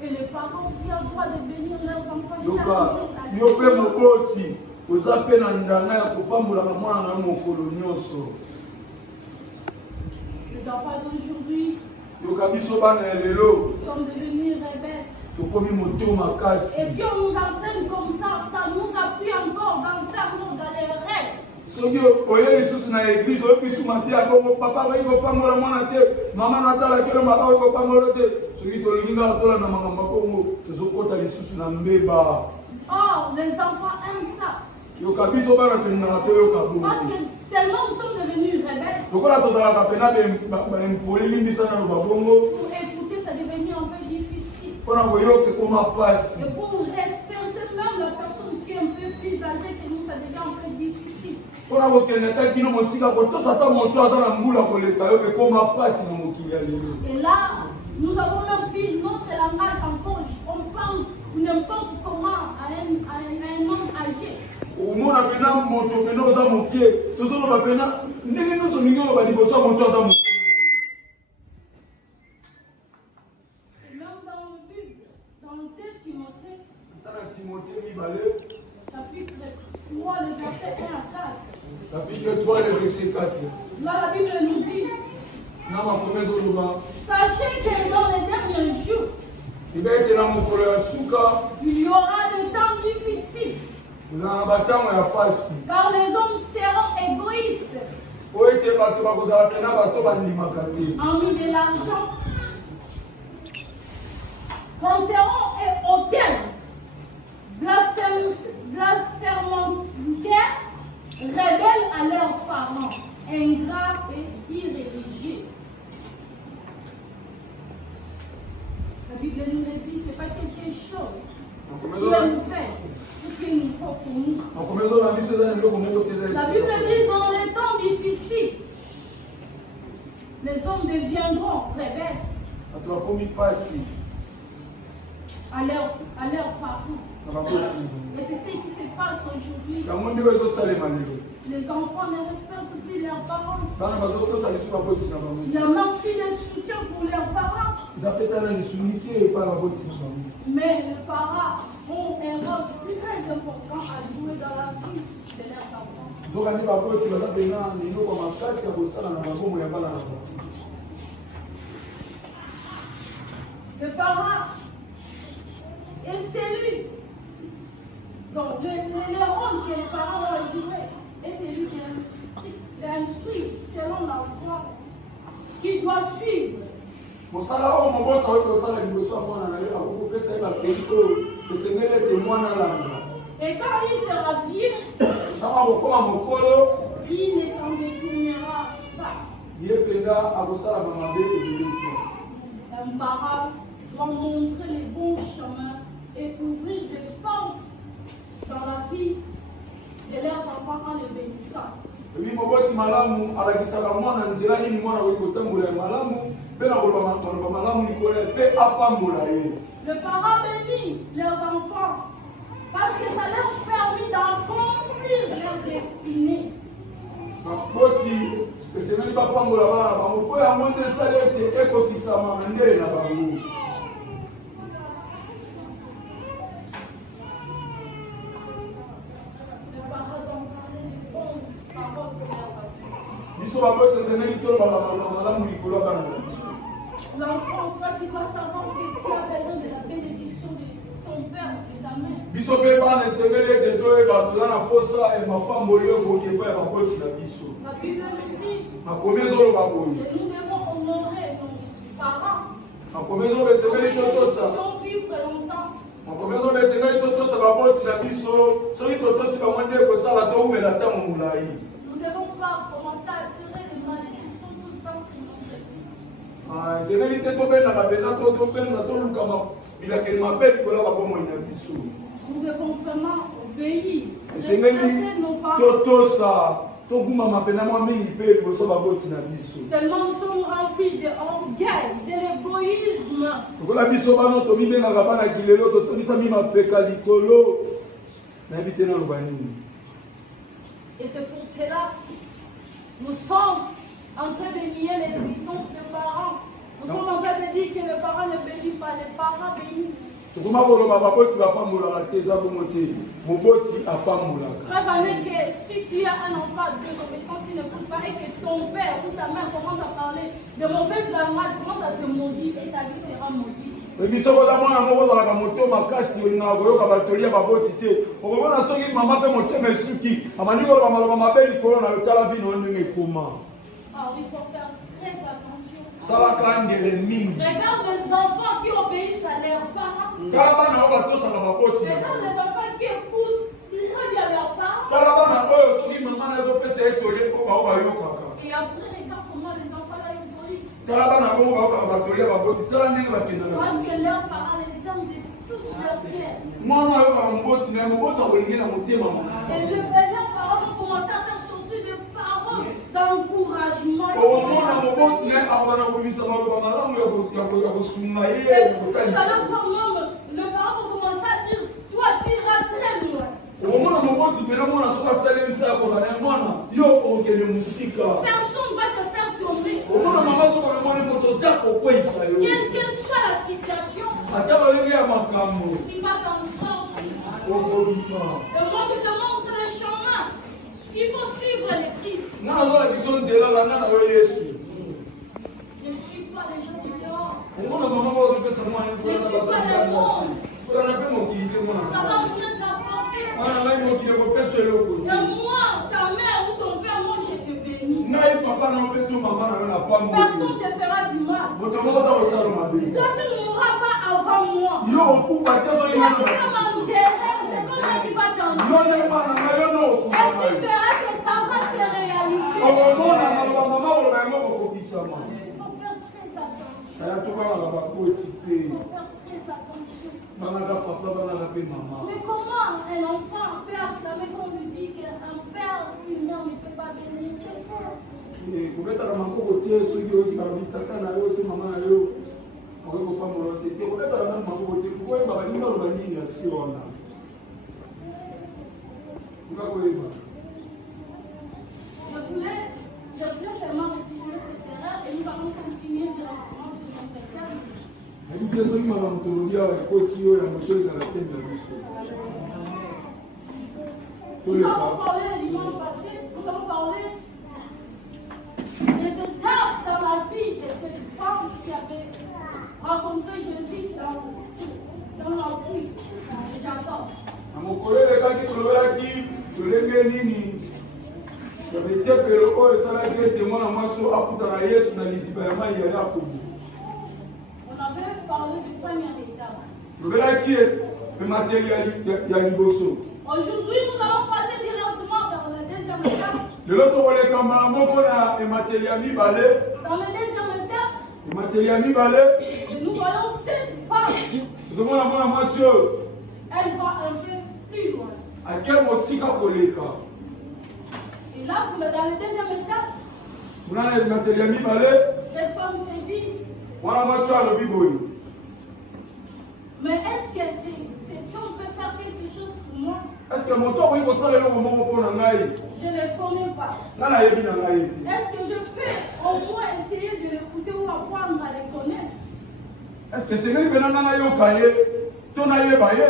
Et les parents aussi ont le droit de bénir leurs enfants. Les enfants d'aujourd'hui sont devenus rebelles. Et si on nous enseigne comme ça nous appuie encore dans le temps dans les rêves. Soki oye lisusu na église oyebisu mate ya bongo papa oyi kopambola mwana te mama natala kelo mama oyi kopambola te soki tolingi nga tola na makambo bongo tozokota lisusu na mbeba. Oh, les enfants aiment ça. Yoka biso bana tenaka toyoka bongo. Parce que tellement nous sommes devenus rebelles. Lokola tozalaka pena bempoli limbisana loba bongo. Pour écouter ça devient un peu difficile. Mpona koyoka ekoma pasi. Et pour respecter même la personne qui est un peu plus âgée que nous, ça devient un peu difficile. Et là, nous avons même pris notre langage en poche. On parle n'importe comment à un homme âgé. Et même dans le Bible, dans le 2 Timothée, chapitre 3, le verset 1 à 4. Chapitre 3, le verset 4. Là, la Bible nous dit, sachez que dans les derniers jours, il y aura des temps difficiles. Car les hommes seront égoïstes, envie de l'argent, fronteront et hautains, blasphémataires, rebelles à leurs parents, ingrats et irréligieux. La Bible nous le dit, ce n'est pas quelque chose qui est nous fait, qui nous faut pour nous. La Bible dit, dans les temps difficiles, les hommes deviendront rebelles à leurs parents. Et c'est ce qui se passe aujourd'hui. Les enfants ne respectent plus leurs parents. Il y a même plus de soutien pour leurs parents. Mais les parents ont un rôle très important à jouer dans la vie de leurs enfants. Le parent est celui. Donc, le rôle que les parents ont joué est celui qui est instruit selon la foi, qui doit suivre. Et quand il sera vieux, il ne s'en détournera pas. Un parent doit montrer les bons chemins et ouvrir des portes dans la vie de leurs enfants en les bénissant. Le parent bénit leurs enfants parce que ça leur permet d'accomplir leur destinée. L'enfant, toi, tu dois savoir que tu as besoin de la bénédiction de ton père et ta mère. La Bible nous dit que nous devons honorer nos parents. Ils sont vivre longtemps. Nous devons pas commencer à tirer les malédictions tout le temps sur notre vie. Nous devons vraiment obéir, respecter nos parents. Tellement nous sommes remplis d'orgueil, de l'égoïsme. Et c'est pour cela nous sommes en train de nier l'existence des parents. Nous sommes en train de dire que les parents ne bénissent pas. Les parents bénissent Comment vous baboti va pas moulaka te za bomote. Moboti a pas moulaka. Prévenez que si tu as un enfant désobéissant, tu n'écoutes pas et que ton père ou ta mère commence à parler de mauvaises langages, commence à te maudire et ta vie sera maudite. biso koza mwana moko ozalaka motema makasi olingaka koyoka batoli ya baboti te okomona soki mama mpe motema esuki amandi koloba maloba mabe likolo na yotala vi na yo ndenge ekoma. Il faut faire très attention. salaka ngele mingi. Regarde les enfants qui obéissent à leurs parents. tala bana oyo batosaka baboti. Regarde les enfants qui écoutent très bien leurs parents. tala bana oyo soki mama na ezopesa etoli mpo bao bayokaka. Et après, regarde comment les enfants là évoluent. tala bana bongo baokaka batoli ya baboti tala ndenge bakendaka. Parce que leurs parents les aiment de toute leur cœur. mwana ayokaka moboti me moboti akolingi na motema mona. Et leurs parents vont commencer à faire sortir des paroles d'encouragement. omona moboti ne akona kobimisa maloba malamu ya kosunga ye Et tout à l'heure, même, le parent va commencer à dire, toi tu iras très loin. omona moboti mpena mwana soki asali nti akozala ya mwana yo okende mosika. Personne ne va te faire tomber. omona mama sokona mwana moto ta kokweyisa yo Quelle que soit la situation, ata balenge ya makambo tu vas t'en sortir. okobima. Et moi, je te montre le chemin. Il faut suivre les Christ. mwana azolaka biso nzela landa na yo yesu. Ne suis pas les gens du dehors. omona mama moko azopesa mwana mpona mpe mokili te mwana. Ça va venir t'apporter. mwana ngai mokili ekopesa eloko te. Et moi, ta mère ou ton père, moi, je te bénis. ngai papa na mpe to mama na yo na pambo. Personne ne te fera du mal. moto moko ta kosala mabe. Toi, tu ne mourras pas avant moi. yo okufa te soki Toi, tu vas m'enterrer. C'est pas moi qui va t'enterrer. yo nde mwana na yo no okufa. Et tu verras que ça va se réaliser. okomona maloba mama koloba yango kokokisama. Il faut faire très attention. aya tobalaka bakoti mpe Il faut faire très attention. banaka papa banaka mpe mama. Mais comment un enfant peut acclamer quand on lui dit qu'un père ou une mère ne peut pas bénir? C'est faux. kobetaka maboko te soki oyoki babi tata na yo to mama na yo okoki kopambola te te kobetaka nanu maboko te koyeba balingi baloba nini ya se wana oka koyeba. Je voulais seulement retirer cette erreur et nous allons continuer directement sur notre thème. nayebi te soki makambo tolobi awa ekoti oyo yango to ezala teme na biso. Nous avons parlé le dimanche passé, nous avons parlé des étapes dans la vie de cette femme qui avait rencontré Jésus dans la pluie de Jacob. na mokolo elekaki tolobelaki tolenge nini babitekelo oyo esalaki ete mwana mwasi oyo akutana yesu na liziba ya mai ya yakobo. On avait parlé du premier étape. tolobelaki emateli ya liboso. Aujourd'hui, nous allons passer directement vers la deuxième étape. lelo tokoleka mbala moko na emateli ya mibale. Dans la deuxième étape, emateli ya mibale nous voyons cette femme. tozomona mwana mwasi oyo Elle va un peu plus loin. ake mosika koleka. Et là, dans la deuxième étape, kuna na emateli ya mibale cette femme s'est dit, mwana mwasi oyo alobi boye mais est-ce que cet homme peut faire quelque chose pour moi? eske moto akoki kosala eloko moko mpo na ngai Je ne le connais pas. nga nayebi na ngai ete. Est-ce que je peux au moins essayer de l'écouter ou apprendre à le connaître? eske esengeli mpena nga nayoka ye to nayeba ye.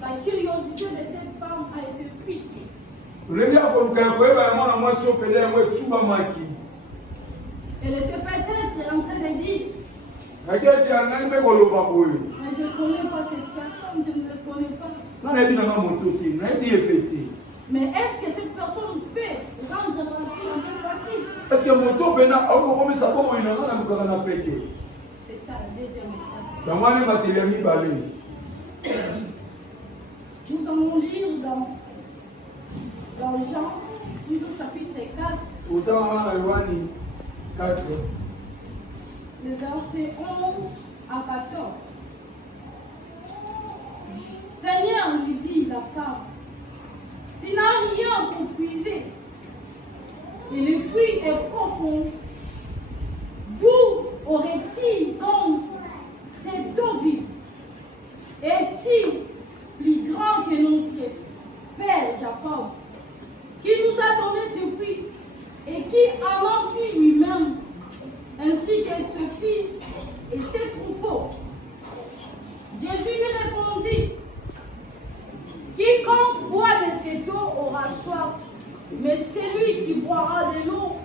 La curiosité de cette femme a été piquée. lolenge ya koluka ya koyeba ya mwana mwasi oyo pele yango ecubamaki. Elle était peut-être en train de dire, yaki ete yangai mpe koloba boye mais je ne connais pas cette personne, je ne le connais pas. nga nayebi nanga moto te nayebi ye mpe te. Mais est-ce que cette personne peut rendre la vie un peu facile? eske moto mpena akokomisa boboyi na nga na lukaka na pete. C'est ça la deuxième étape. yango wana emateli ya mibale. Nous allons lire dans Jean, toujours chapitre 4, otanga nga na yohani 4 le verset 11 à 14. Seigneur, lui dit la femme, tu n'as rien pour puiser, et le puits est profond. D'où aurait-il donc cette eau vive? Est-il plus grand que notre père Jacob, qui nous a donné ce puits et qui en a pris lui-même, ainsi que ce fils et ses troupeaux? Jésus lui Mais celui qui boira de l'eau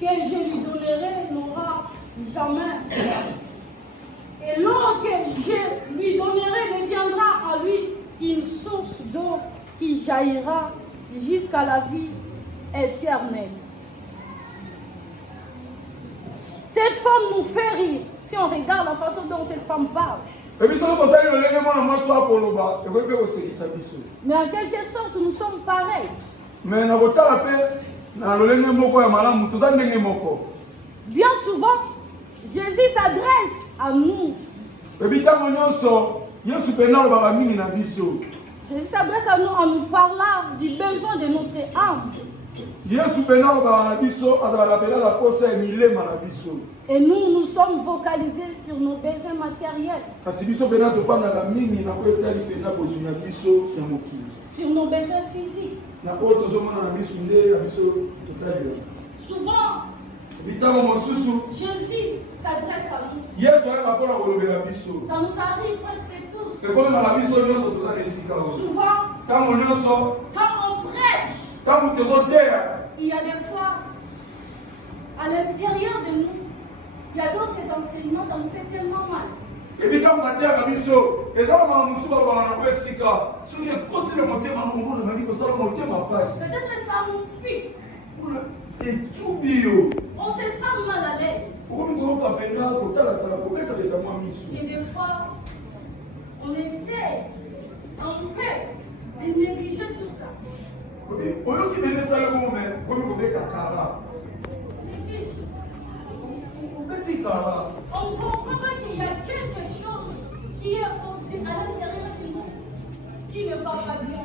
que je lui donnerai n'aura jamais. Et l'eau que je lui donnerai deviendra à lui une source d'eau qui jaillira jusqu'à la vie éternelle. Cette femme nous fait rire si on regarde la façon dont cette femme parle. Mais en quelque sorte, nous sommes pareils. Bien souvent, Jésus s'adresse à nous. Jésus s'adresse à nous en nous parlant du besoin de notre âme. Et nous sommes focalisés sur nos besoins matériels. Sur nos besoins physiques. Souvent, Jésus s'adresse à nous. Ça nous arrive presque tous. Souvent, quand on prêche, il y a des fois, à l'intérieur de nous, il y a d'autres enseignements, ça nous fait tellement mal. Peut-être ça nous pique. On se sent mal à l'aise. Et des fois, on essaie un peu de négliger tout ça. On ne comprend pas qu'il y a quelque chose qui est à l'intérieur de nous, qui ne va pas bien.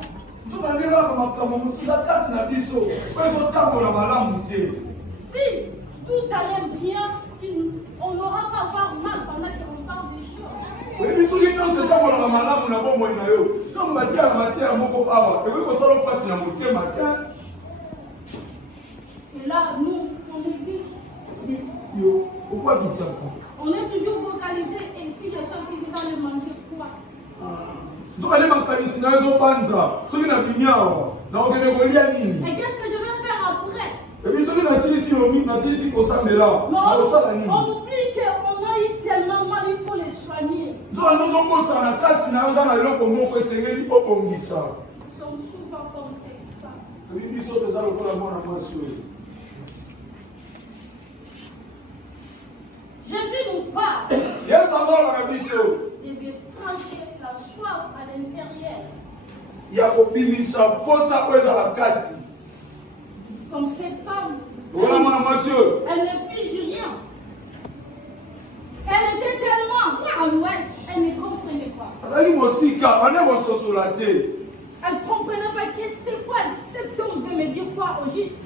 Si tout allait bien, on n'aura pas avoir mal pendant qu'on parle des choses. Et là, nous, on néglige. On est toujours focalisé et si je sors, si je vais le manger, quoi? Et qu'est-ce que je vais faire après? On oublie qu'on a eu tellement mal, il faut les soigner. Nous sommes souvent comme ces femmes. Jésus nous parle et de trancher la soif à l'intérieur. Comme cette femme, elle ne pige rien. Elle était tellement à l'ouest, elle ne comprenait pas. Elle ne comprenait pas que c'est quoi, cet homme veut me dire quoi au juste.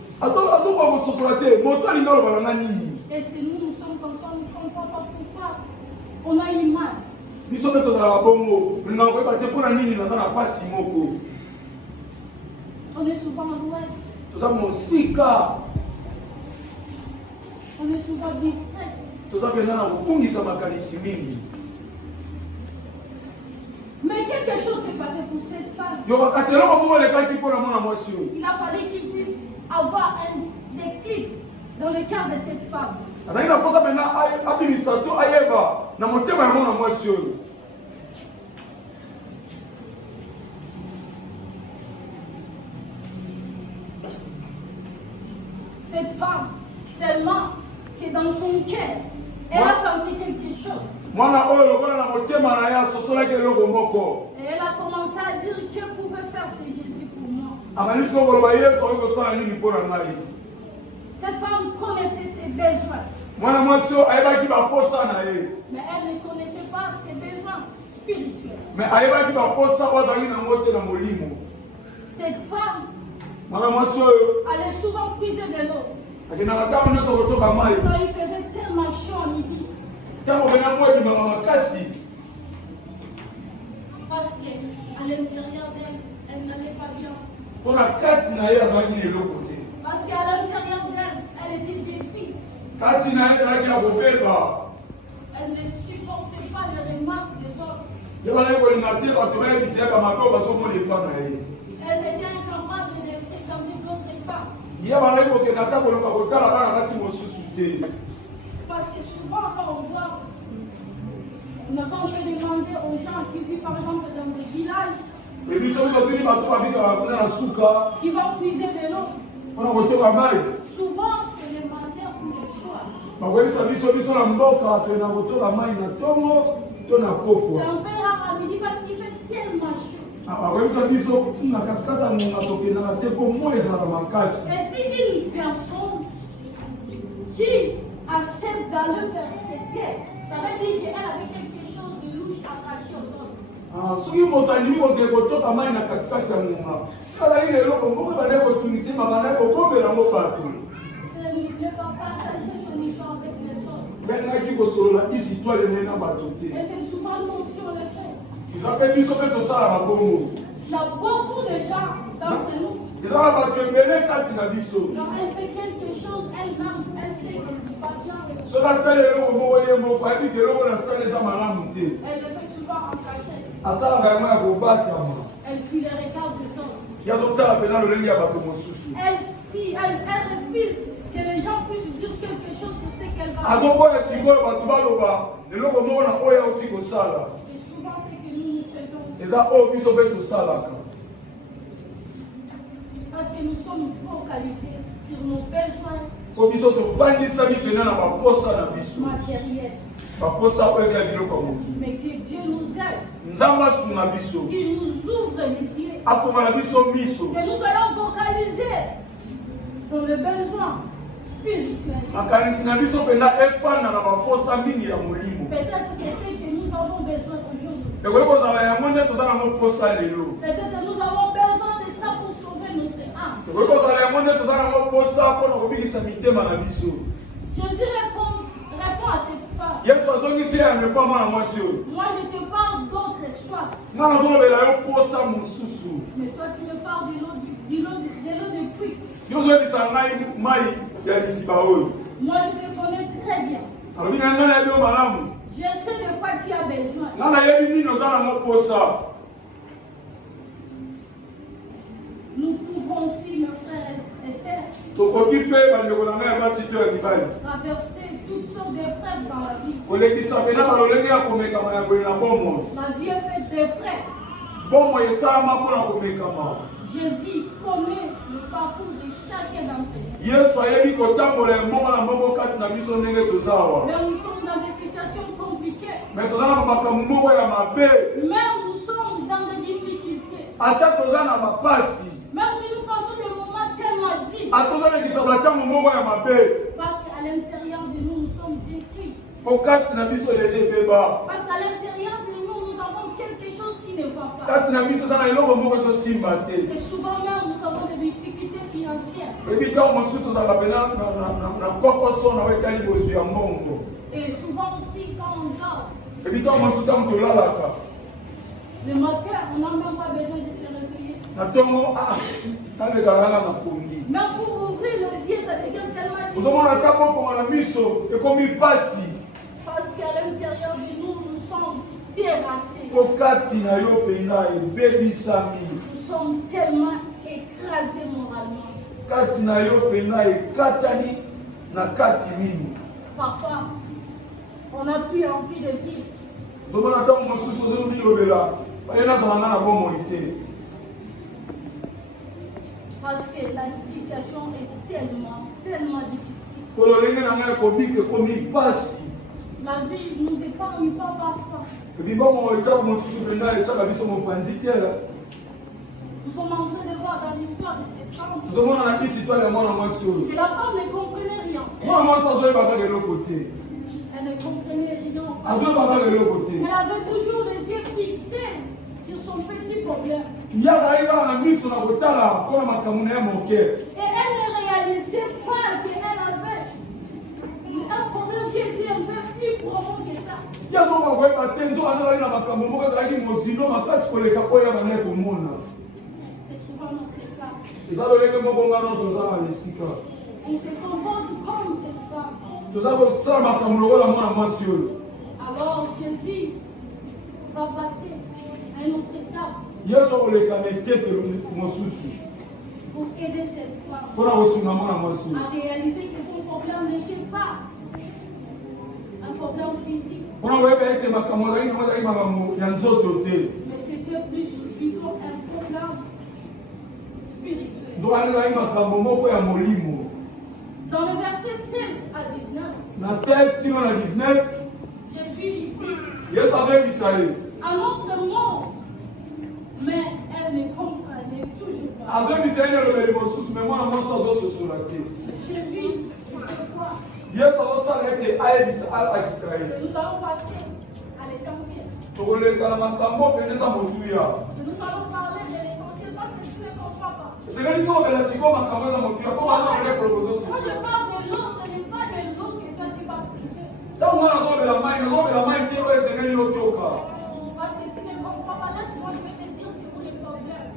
Et si nous sommes comme ça, on ne comprend pas pourquoi on a eu mal. On est souvent à l'ouest. On est souvent distrait. Mais quelque chose s'est passé pour cette femme. Il a fallu qu'il puisse avoir un déclic dans le cœur de cette femme. Cette femme, tellement que dans son cœur, elle a senti quelque chose. Et elle a commencé à dire que pouvait faire ce Jésus pour moi. Cette femme connaissait ses besoins. Mais elle ne connaissait pas ses besoins spirituels. Cette femme allait souvent puiser de l'eau. Quand il faisait tellement chaud à midi. Parce qu'à l'intérieur d'elle, elle n'allait pas bien. Parce qu'à l'intérieur d'elle, elle était détruite. Elle ne supportait pas les remarques des autres. Elle était incapable de fréquenter d'autres Parce que souvent, quand on voit, quand on peut demander aux gens qui vivent par exemple dans des villages, qui vont puiser de l'eau, souvent c'est le matin ou le soir. C'est un peu rare à midi parce qu'il fait tellement chaud. Et si une personne qui accepte d'aller vers cette terre, ça veut dire qu'elle avait quelque chose de louche attaché aux autres. soki moto andimi kotoka mai na katikati ya ngonga sala ile eloko moko bande kotunisi mabanda kobombela ngo bato bengaki kosolola histoire ene na bato te ezape biso mpe tosala mabongo Il y a beaucoup de gens d'entre nous. ezala bato ebele kati na biso Quand elle fait quelque chose, elle-même, elle sait que c'est pas bien. soki asala eloko moko ye moko ayebi ke eloko nasala eza malamu te Elle le fait souvent en cachette. asalaka yango ya kobatama Elle fuit les regards des autres. yazotala mpena lolenge ya bato mosusu Elle refuse que les gens puissent dire quelque chose sur ce qu'elle va faire. azoboya sikoyo bato baloba eloko moko na oyo auti kosala C'est souvent ce que nous faisons aussi. eza oyo biso mpe tosalaka Parce que nous sommes focalisés sur nos besoins po biso tofandisami mpena na baposa na biso matériels. baposa oyo eza ya biloko ya mokili Mais que Dieu nous aide, nzambe asunga biso qu'il nous ouvre les yeux, afungana biso miso que nous soyons focalisés dans le besoin spirituel. makanisi na biso mpena efanda na baposa mingi ya molimo Peut-être que c'est que nous avons besoin aujourd'hui. ekoki kozala yango nde toza nango posa lelo Peut-être que nous avons besoin de ça pour sauver notre âme. ekoki kozala yango nde toza nango posa mpona kobikisa mitema na biso Jésus répond à cette femme. yesu azongisi yangepa mwana mwasi oyo Moi, je te parle d'autre soif. nga nazolobela yo posa mosusu Mais toi, tu me parles de l'eau de puits. yo ozoyebisa ngai mai ya liziba oyo Moi, je te connais très bien. alobi na ngai nayebi yo malamu Je sais de quoi tu as besoin. nga nayebi nini oza nango posa Nous pouvons aussi, mes frères et sœurs, tokoki mpe bandeko na ngai ya basi to ya mibali traverser toutes sortes d'épreuves dans la vie. kolekisa mpena balolenge ya komekama ya boye na bomoi La vie est faite d'épreuves. bomoi esalama mpona komekama Jésus connaît le parcours de chacun d'entre nous. yesu ayebi kotambola ya mbongo na mbongo kati na biso ndenge toza awa Mais nous sommes dans des situations compliquées. me toza na makambo moko ya mabe Même nous sommes dans des difficultés. ata toza na mapasi Même si nous passons des moments tellement dits. ata tozalekisa batango moko ya mabe Parce qu'à l'intérieur de nous, nous sommes détruits. mpo kati na biso deja ebeba Parce qu'à l'intérieur de nous, nous avons quelque chose qui ne va pas. kati na biso eza na eloko moko ezosimba te Et souvent même, nous avons des difficultés financières. oyebi ntango mosusu tozalaka pena na kokoso na etali bozwi ya mbongo Et souvent aussi, quand on dort, oyebi ntango mosusu ntango tolalaka le matin, on n'a même pas besoin de se réveiller. na ntongo nalekalanga na pondi Même pour ouvrir les yeux, ça devient tellement ozomona difficile. ata bokonga na miso ekomi pasi Parce qu'à l'intérieur de nous, nous sommes terrassés. mpo kati na yo mpenza ebebisami Nous sommes tellement écrasés moralement. kati na yo mpenza ekatani na kati mini Parfois, on n'a plus envie de vivre. ozomona ntango mosusu ozobilobela fale nazala nga na bomoi te Parce que la situation est tellement difficile. po lolenge na ngai ekobika ekomi pasi La vie ne nous épargne pas parfois. ebi bongo ntango mosusu mpenza etiaka biso mopanzi te Nous sommes en train de voir dans l'histoire de cette femme ozomona na histoire ya mwana mwasi oyo que la femme ne comprenait rien. mwana mwasi azoyeba kaka eloko te Elle ne comprenait rien. azoyeba kaka eloko te Elle avait toujours les yeux fixés sur son petit problème. yaka ye kaka na miso na kotala mpona makambo na ye moke Et elle ne réalisait pas qu'elle avait un problème qui était un peu plus profond que ça. ye azokoka koyeba te nzoka azalaki na makambo moko ezalaki mozino makasi koleka oyo bana ye komona C'est souvent notre cas. eza lolenge moko ngano toza na esika On se comporte comme cette femme. toza kosala makambo lokola mwana mwasi oyo Alors Jésus va passer à une autre étape. yesu akoleka na etepelo mosusu pour aider cette femme Pour à réaliser que son problème n'était pas un problème physique, mais c'était plus plutôt un problème spirituel. Dans le verset 16 à 19, Jésus lui dit un autre mot, mais elle ne comprenait toujours pas. Jésus, toutefois, nous allons passer à l'essentiel. Nous allons parler de l'essentiel parce que tu ne comprends pas. Quand je parle de l'eau, ce n'est pas de l'eau que toi tu vas puiser. Parce que tu ne comprends pas, laisse-moi, je vais te dire c'est où le problème.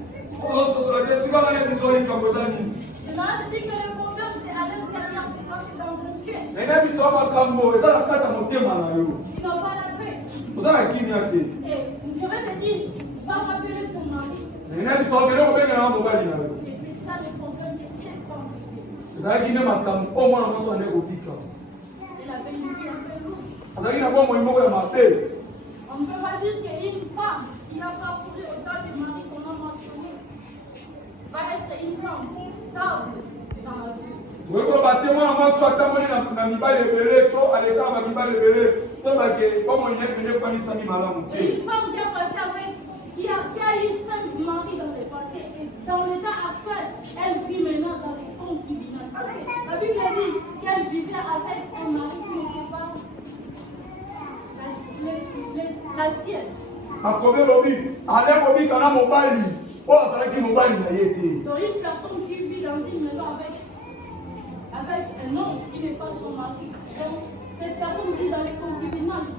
Je m'arrête de dire que le problème c'est à l'intérieur de toi, c'est dans ton cœur. Tu n'as pas la paix. Et je vais te dire, va rappeler ton mari. C'était ça le problème de cette femme. Elle avait une vie un peu louche. On ne peut pas dire qu'une femme qui a parcouru autant de maris qu'on a mentionné va être une femme stable dans la vie. Une femme qui a passé avec, qui a eu 5 maris dans le passé et dans l'état actuel, elle vit maintenant dans les concubinages. Parce que la Bible dit qu'elle vivait avec un mari qui n'était pas la sienne. Donc une personne qui vit dans une maison avec un homme qui n'est pas son mari. Donc cette personne vit dans les concubinages.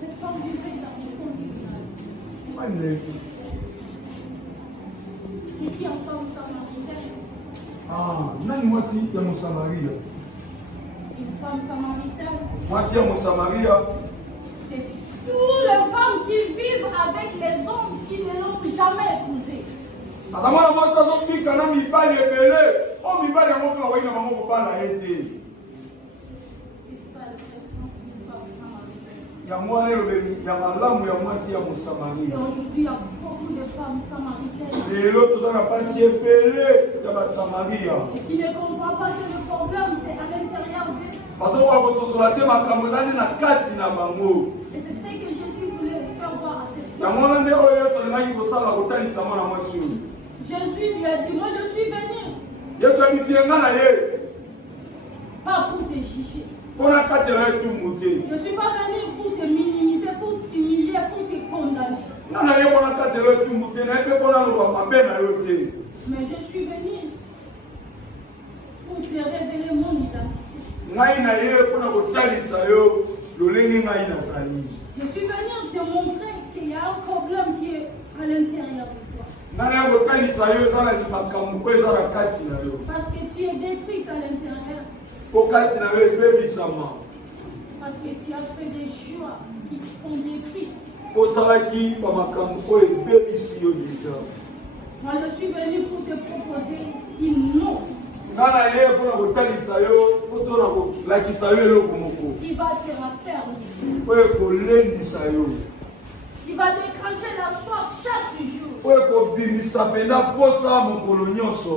Cette femme vivait dans les concubinages. C'est qui en femme samaritaine? Une femme samaritaine. C'est toutes les femmes qui vivent avec les hommes qui ne l'ont jamais épousée. C'est ça l'essence d'une femme samaritaine. Et aujourd'hui, il y a beaucoup de femmes samaritaines et qui ne comprennent pas que le problème c'est à l'intérieur d'eux. Et c'est ce que Jésus voulait faire voir à cette femme. Jésus lui a dit, moi je suis venu pas pour te juger. Je ne suis pas venu pour te minimiser, pour t'humilier, pour te condamner. Mais je suis venu pour te révéler mon identité. Je suis venu te montrer qu'il y a un problème qui est à l'intérieur de toi. Parce que tu es détruite à l'intérieur. Parce que tu as fait des choix qui t'ont détruit. Moi je suis venu pour te proposer une non. Qui va te refaire. Qui va déclencher la soif chaque jour.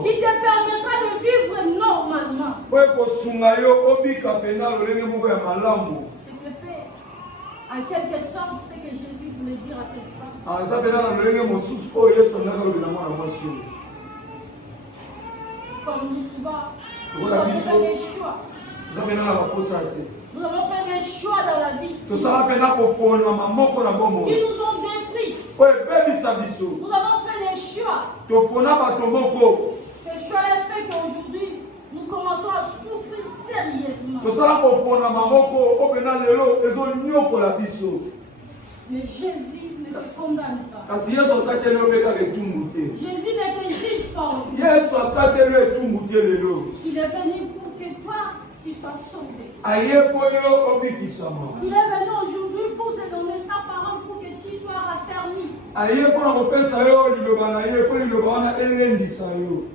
Qui te permettra de vivre normalement. C'est en quelque sorte ce que Jésus voulait dire à cette femme. Comme nous souvent, nous avons fait des choix. Nous avons fait des choix dans la vie qui nous ont détruits. Nous avons fait des choix. Ces choix-là fait qu'aujourd'hui, nous commençons à souffrir sérieusement. Mais Jésus ne te condamne pas. Kasi Yesu akateli yo mpe kaka etumbu te. Jésus ne te juge pas aujourd'hui. Yesu akateli yo etumbu te lelo. Il est venu pour que toi, tu sois sauvé. Aye po yo obikisama. Il est venu aujourd'hui pour te donner sa parole pour que tu sois raffermi. Aye mpona kopesa yo liloba na ye mpo liloba wana elendisa yo.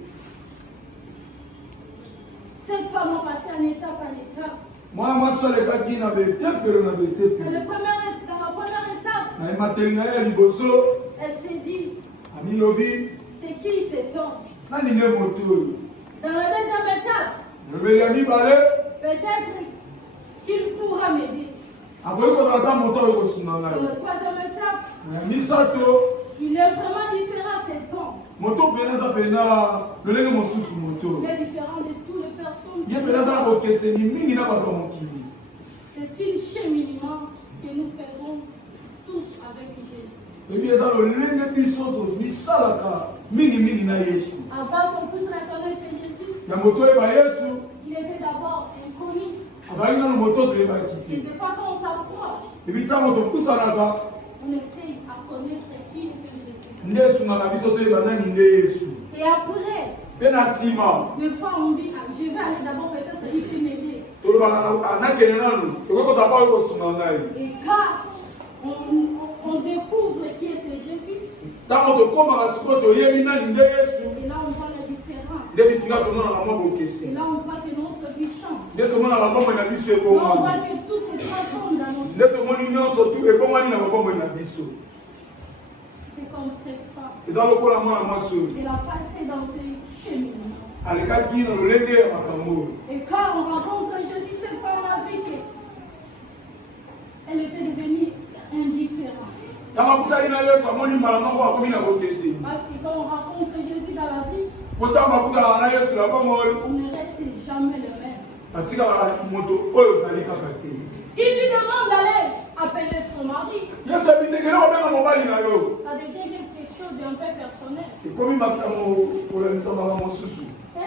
Cette femme a passé en étape par étape. Mwana mwasi alekaki na betepelo na Dans betepelo. la première étape, Na emateli na ye ya liboso elle s'est dit, amilobi c'est qui cet homme? nani nde moto oyo. Dans la deuxième étape, elobeli ya mibale peut-être qu'il pourra m'aider. akoki kozala ta moto oyo kosunga Dans ngai. la troisième étape, Ya misato il est vraiment différent cet homme. moto mpena aza mpena lolenge mosusu moto. Il est différent de toutes les personnes. ye mpena aza na bokeseni mingi na bato ya mokili. C'est une cheminement que nous faisons tous avec Jésus. ebi eza lolenge biso misalaka mingimingi na Yesu. Avant qu'on puisse reconnaître Jésus, ya moto oyeba Yesu il était d'abord inconnu. azalaki nano moto toyebaki Et te. des fois, quand on s'approche, ebi ntango topusanaka on essaye à connaître qui est ce Jésus. nde esungaka biso toyeba nani nde Yesu. Et après, mpe na nsima des fois, on dit, ah, je vais aller d'abord, peut-être il peut m'aider. tolobaka nakende nanu ekoki kozala pa oyo kosunga ngai. Et quand on découvre qui est ce Jésus, ntango tokomaka sikoyo toyebi nani nde Yesu et là, on voit la différence. nde bisika tomonaka mwa Et bokeseni. là, on voit que notre vie change. nde tomonaka bomoi na biso Là, on voit ebongwani. que tout se transforme dans notre vie. nde tomoni nyonso tu ebongwani na babomoi na biso. C'est comme cette femme. eza lokola mwana mwasi oyo Elle a passé dans ces cheminements. alekaki na lolenge ya makambo oyo. Et quand on rencontre Jésus, cette femme a vu qu'elle était devenue indifférente. ntango akutaki na Yesu amoni mbala moko akomi na bokeseni. Parce que quand on rencontre Jésus dans la vie, po ntango akutanaka na Yesu na bongo oyo on ne reste jamais le même. atikaka moto oyo ozali kaka te. Il lui demande d'aller appeler son mari. Yesu abisekeli kobenga mobali na yo Ça devient quelque chose d'un peu personnel. ekomi makambo kolanisa makambo mosusu. Hein,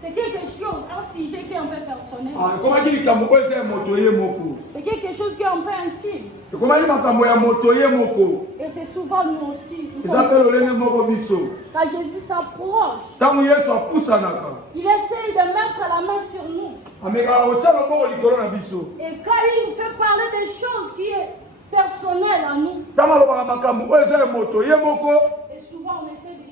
c'est quelque chose, un sujet qui est un peu personnel. ekomaki likambo oyo eza ya moto ye moko. C'est quelque chose qui est un peu intime. ekomaki makambo ya moto ye moko. Et c'est souvent nous aussi. eza mpe lolenge moko biso. Quand Jésus s'approche, ntango Yesu apusanaka il essaye de mettre la main sur nous. amekaka kotia loboko likolo na biso. Et quand il nous fait parler des choses qui est personnelles à nous, ntango alobaka makambo oyo eza ya moto ye moko et souvent on essaie de